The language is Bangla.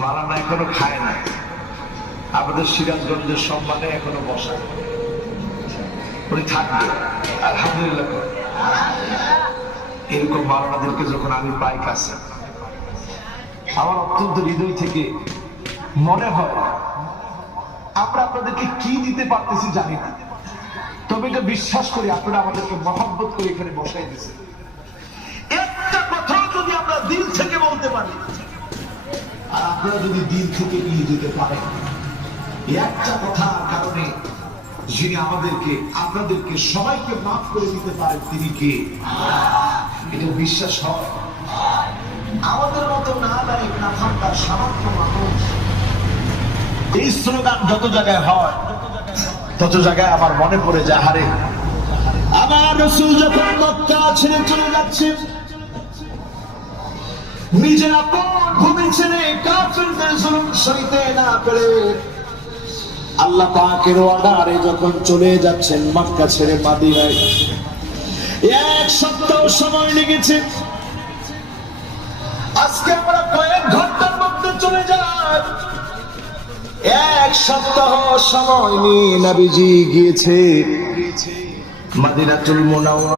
মালানা এখনো খায় না, আমাদের সিরাজগঞ্জের সম্মানে এখনো বসা, উনি থাকবে আলহামদুলিল্লাহ। এরকম মালানাদেরকে যখন আমি পাই কাছে, আমার অত্যন্ত হৃদয় থেকে মনে হয় আমরা আপনাদেরকে কি দিতে পারতেছি জানি না, তবে এটা বিশ্বাস করি আপনারা আমাদেরকে মহব্বত করে এখানে বসাই দিয়েছেন। একটা কথা যদি আমরা দিল থেকে বলতে পারি আর আপনারা যদি দিল থেকে নিয়ে যেতে পারেন, একটা কথার কারণে যিনি আমাদেরকে আপনাদেরকে সবাইকে মাফ করে দিতে পারেন, তিনি কে? এটা বিশ্বাস হয়। আমাদের মতো না লাইক না থাকার সামান্য মানুষ এই স্লোগান যত জায়গায় হয় তত জায়গায় আমার মনে পড়ে যায়, হারে আমার রাসূল যখন মক্কা ছেড়ে চলে যাচ্ছে, নিজের আপন ভূমি ছেড়ে কাফেরদের জুলুম সইতে না পেরে আল্লাহ পাকের অর্ডারে যখন চলে যাচ্ছেন মক্কা ছেড়ে মদিনায়, এক সপ্তাহ সময় লেগেছে। আজকে আমরা কয়েক ঘন্টার মধ্যে চলে যাই, এক সপ্তাহ সময় নিয়ে নবীজি গিয়েছে মদিনাতুল মুনাওয়ারা।